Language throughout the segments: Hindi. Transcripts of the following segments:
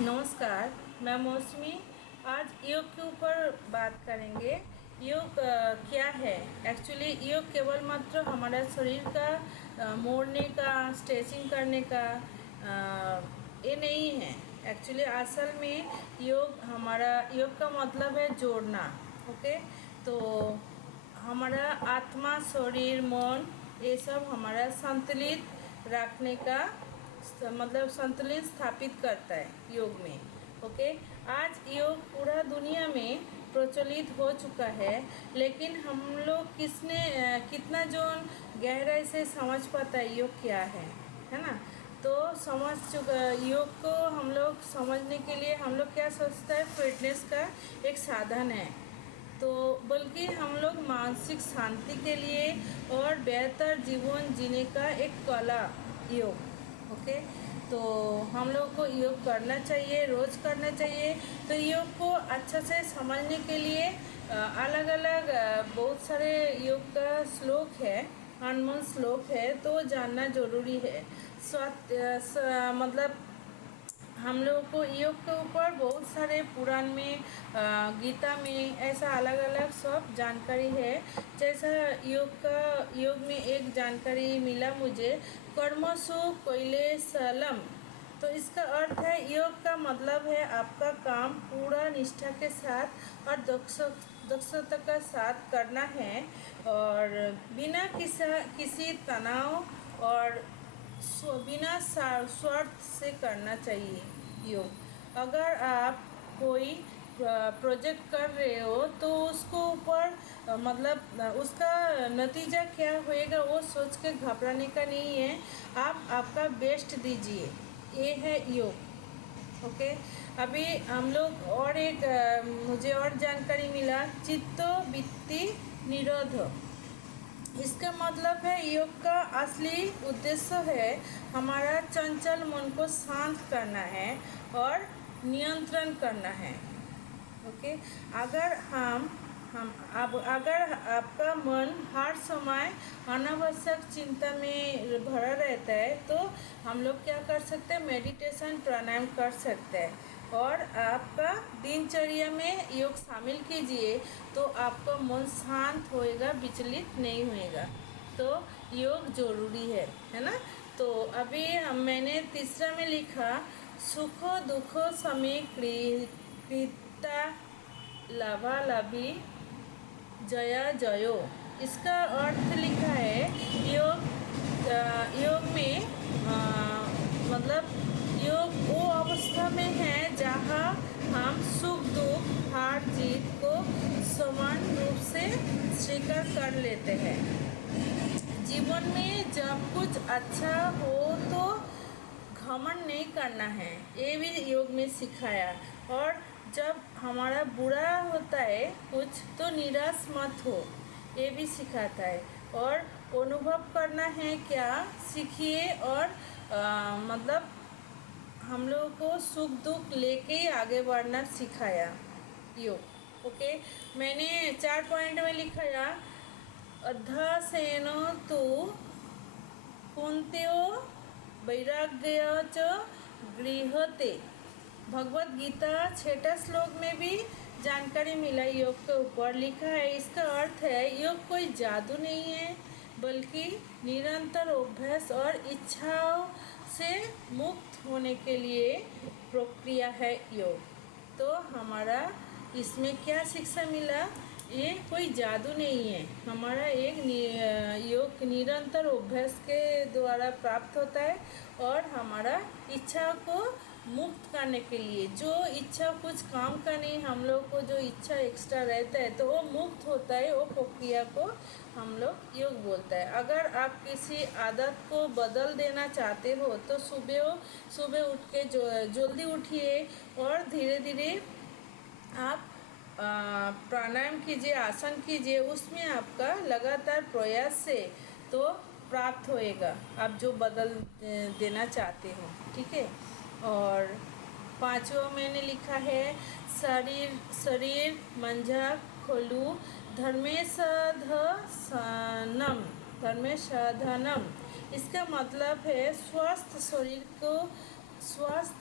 नमस्कार, मैं मौसमी। आज योग के ऊपर बात करेंगे। योग क्या है? एक्चुअली योग केवल मात्र हमारा शरीर का मोड़ने का, स्ट्रेचिंग करने का ये नहीं है। एक्चुअली असल में योग का मतलब है जोड़ना। ओके, तो हमारा आत्मा, शरीर, मन ये सब हमारा संतुलित रखने का मतलब संतुलन स्थापित करता है योग में। ओके, आज योग पूरा दुनिया में प्रचलित हो चुका है, लेकिन हम लोग कितना जो गहराई से समझ पाता है योग क्या है ना। तो समझ चुका योग को हम लोग समझने के लिए हम लोग क्या सोचता है, फिटनेस का एक साधन है, तो बल्कि हम लोग मानसिक शांति के लिए और बेहतर जीवन जीने का एक कला योग। ओके, तो हम लोग को योग करना चाहिए, रोज़ करना चाहिए। तो योग को अच्छा से समझने के लिए अलग अलग बहुत सारे योग का श्लोक है, अनमोल श्लोक है, तो जानना ज़रूरी है। मतलब हम लोगों को योग के ऊपर बहुत सारे पुराण में, गीता में ऐसा अलग अलग सब जानकारी है। जैसा योग में एक जानकारी मिला मुझे, कर्मसु कैलेशलम। तो इसका अर्थ है योग का मतलब है आपका काम पूरा निष्ठा के साथ और दक्षता के साथ करना है, और बिना किसी तनाव और बिना स्वार्थ से करना चाहिए योग। अगर आप कोई प्रोजेक्ट कर रहे हो तो उसको ऊपर मतलब उसका नतीजा क्या होएगा वो सोच के घबराने का नहीं है। आप आपका बेस्ट दीजिए, ये है योग। ओके, अभी हम लोग और एक मुझे और जानकारी मिला, चित्तो वृत्ति निरोध। इसका मतलब है योग का असली उद्देश्य है हमारा चंचल मन को शांत करना है और नियंत्रण करना है। ओके, अगर अगर आपका मन हर समय अनावश्यक चिंता में भरा रहता है, तो हम लोग क्या कर सकते हैं, मेडिटेशन, प्राणायाम कर सकते हैं, और आपका दिनचर्या में योग शामिल कीजिए, तो आपका मन शांत होएगा, विचलित नहीं होएगा। तो योग जरूरी है ना। तो अभी मैंने तीसरा में लिखा, सुखो दुखो समय कृता लाभालाभी जया जयो। इसका अर्थ लिखा है योग में मतलब योग वो अवस्था में है जहाँ हम सुख दुख, हार जीत को समान रूप से स्वीकार कर लेते हैं। जीवन में जब कुछ अच्छा हो तो घमंड नहीं करना है, ये भी योग में सिखाया। और जब हमारा बुरा होता है कुछ तो निराश मत हो, ये भी सिखाता है। और अनुभव करना है क्या सीखिए, और मतलब हम लोगों को सुख दुख लेके ही आगे बढ़ना सिखाया योग। ओके, मैंने 4 पॉइंट में लिखाया, अध्यासेनो तो कुंत्यो वैराग्य च गृहते। भगवत गीता 6 श्लोक में भी जानकारी मिला योग के ऊपर लिखा है। इसका अर्थ है योग कोई जादू नहीं है, बल्कि निरंतर अभ्यास और इच्छाओं से मुक्त होने के लिए प्रक्रिया है योग। तो हमारा इसमें क्या शिक्षा मिला, ये कोई जादू नहीं है, हमारा एक योग निरंतर अभ्यास के द्वारा प्राप्त होता है, और हमारा इच्छा को मुक्त करने के लिए, जो इच्छा कुछ काम का नहीं, हम लोग को जो इच्छा एक्स्ट्रा रहता है तो वो मुक्त होता है, वो प्रक्रिया को हम लोग योग बोलता है। अगर आप किसी आदत को बदल देना चाहते हो तो सुबह उठ के जल्दी उठिए, और धीरे धीरे आप प्राणायाम कीजिए, आसन कीजिए, उसमें आपका लगातार प्रयास से तो प्राप्त होएगा आप जो बदल देना चाहते हो। ठीक है, और 5वां मैंने लिखा है, शरीर मंझा खोलू धर्मेशधनम। इसका मतलब है स्वस्थ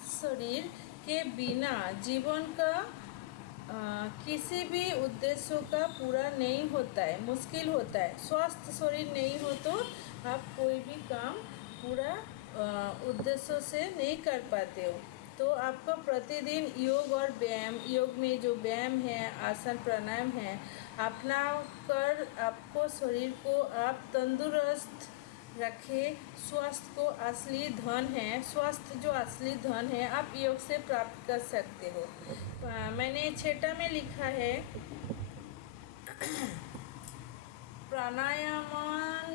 शरीर के बिना जीवन का किसी भी उद्देश्य का पूरा नहीं होता है, मुश्किल होता है। स्वस्थ शरीर नहीं हो तो आप कोई भी काम पूरा उद्देश्यों से नहीं कर पाते हो। तो आपको प्रतिदिन योग और व्यायाम, योग में जो व्यायाम है, आसन प्राणायाम है, अपना कर आपको शरीर को आप तंदुरुस्त रखें। स्वास्थ्य को असली धन है, स्वास्थ्य जो असली धन है आप योग से प्राप्त कर सकते हो। मैंने छठा में लिखा है प्राणायामान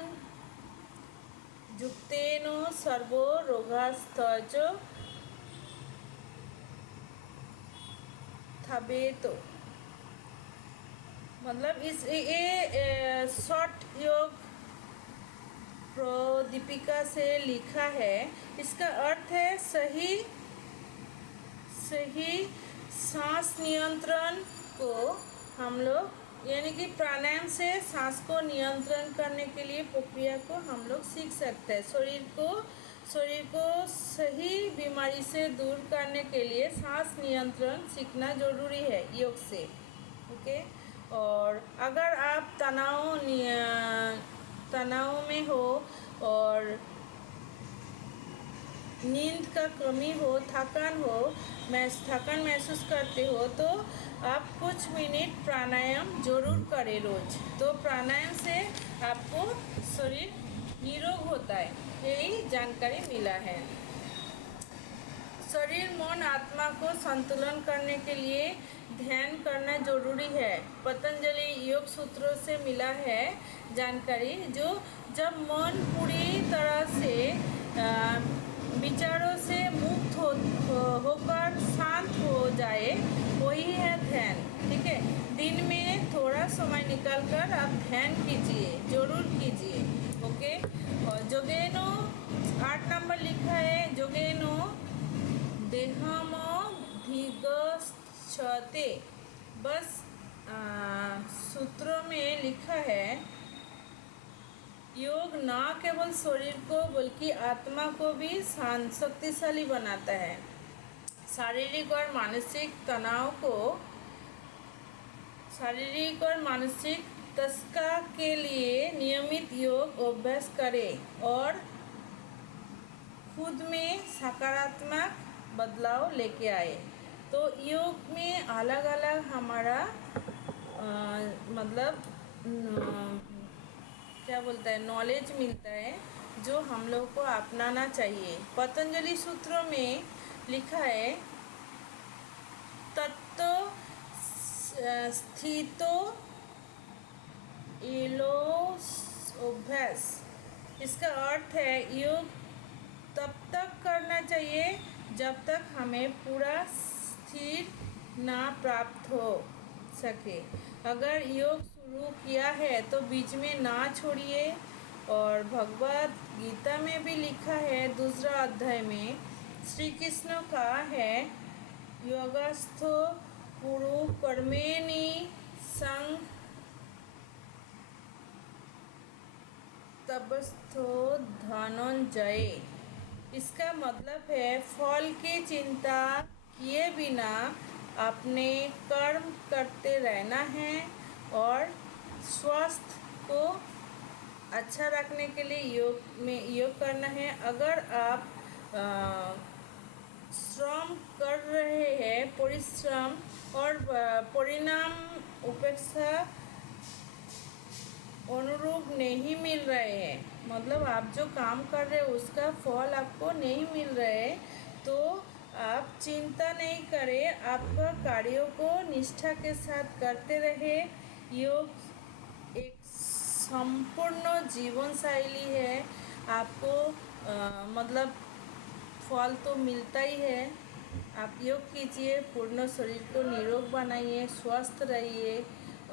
युक्तेन सर्वो रोगास्तज थबेतो। मतलब इस ये शॉर्ट योग प्रदीपिका से लिखा है। इसका अर्थ है सही सांस नियंत्रण को हम लोग, यानी कि प्राणायाम से सांस को नियंत्रण करने के लिए प्रक्रिया को हम लोग सीख सकते हैं। शरीर को सही बीमारी से दूर करने के लिए सांस नियंत्रण सीखना जरूरी है योग से। ओके। और अगर आप तनाव में हो और नींद का कमी हो, थकान महसूस करते हो तो आप कुछ मिनट प्राणायाम जरूर करें रोज। तो प्राणायाम से आपको शरीर निरोग होता है, यही जानकारी मिला है। शरीर मन आत्मा को संतुलन करने के लिए ध्यान करना जरूरी है। पतंजलि योग सूत्रों से मिला है जानकारी। जो जब मन पूरी तरह से विचारों से मुक्त होकर शांत हो जाए, वही है ध्यान। ठीक है, दिन में थोड़ा समय निकालकर आप ध्यान कीजिए, जरूर कीजिए। ओके। और जोगेनो 8 नंबर लिखा है, जोगेनो देहमो धिगच्छते। बस सूत्रों में लिखा है योग न केवल शरीर को बल्कि आत्मा को भी शक्तिशाली बनाता है। शारीरिक और मानसिक तनाव को, शारीरिक और मानसिक तस्का के लिए नियमित योग अभ्यास करें और खुद में सकारात्मक बदलाव लेके आए। तो योग में अलग अलग हमारा मतलब क्या बोलता है, नॉलेज मिलता है जो हम लोग को अपनाना चाहिए। पतंजलि सूत्रों में लिखा है तत्व स्थितो एलो अभ्यास। इसका अर्थ है योग तब तक करना चाहिए जब तक हमें पूरा स्थिर ना प्राप्त हो सके। अगर योग शुरू किया है तो बीच में ना छोड़िए। और भगवद गीता में भी लिखा है 2 अध्याय में श्री कृष्ण का है योगस्थो कुरु कर्मेणि संग तपस्थो धनंजय। इसका मतलब है फल की चिंता किए बिना अपने कर्म करते रहना है और स्वास्थ्य को अच्छा रखने के लिए योग करना है। अगर आप श्रम कर रहे हैं, परिश्रम और परिणाम उपेक्षा अनुरूप नहीं मिल रहे हैं, मतलब आप जो काम कर रहे हैं उसका फल आपको नहीं मिल रहे है, तो आप चिंता नहीं करें, आपका कार्यों को निष्ठा के साथ करते रहे। योग एक संपूर्ण जीवन शैली है। आपको मतलब फल तो मिलता ही है। आप योग कीजिए, पूर्ण शरीर को निरोग बनाइए, स्वस्थ रहिए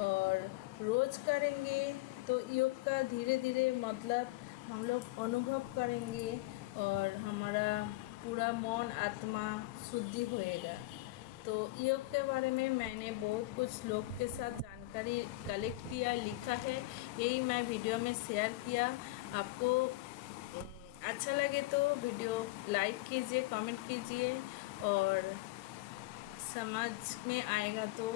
और रोज करेंगे तो योग का धीरे धीरे मतलब हम लोग अनुभव करेंगे और हमारा पूरा मन आत्मा शुद्धि होएगा। तो योग के बारे में मैंने बहुत कुछ लोग के साथ जानकारी कलेक्ट किया, लिखा है, यही मैं वीडियो में शेयर किया। आपको अच्छा लगे तो वीडियो लाइक कीजिए, कमेंट कीजिए और समझ में आएगा तो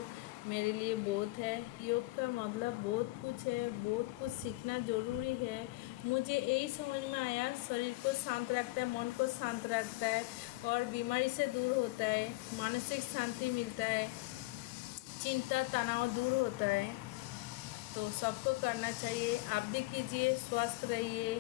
मेरे लिए बहुत है। योग का मतलब बहुत कुछ है, बहुत कुछ सीखना ज़रूरी है। मुझे यही समझ में आया, शरीर को शांत रखता है, मन को शांत रखता है और बीमारी से दूर होता है, मानसिक शांति मिलता है, चिंता तनाव दूर होता है। तो सबको करना चाहिए। आप भी कीजिए, स्वस्थ रहिए।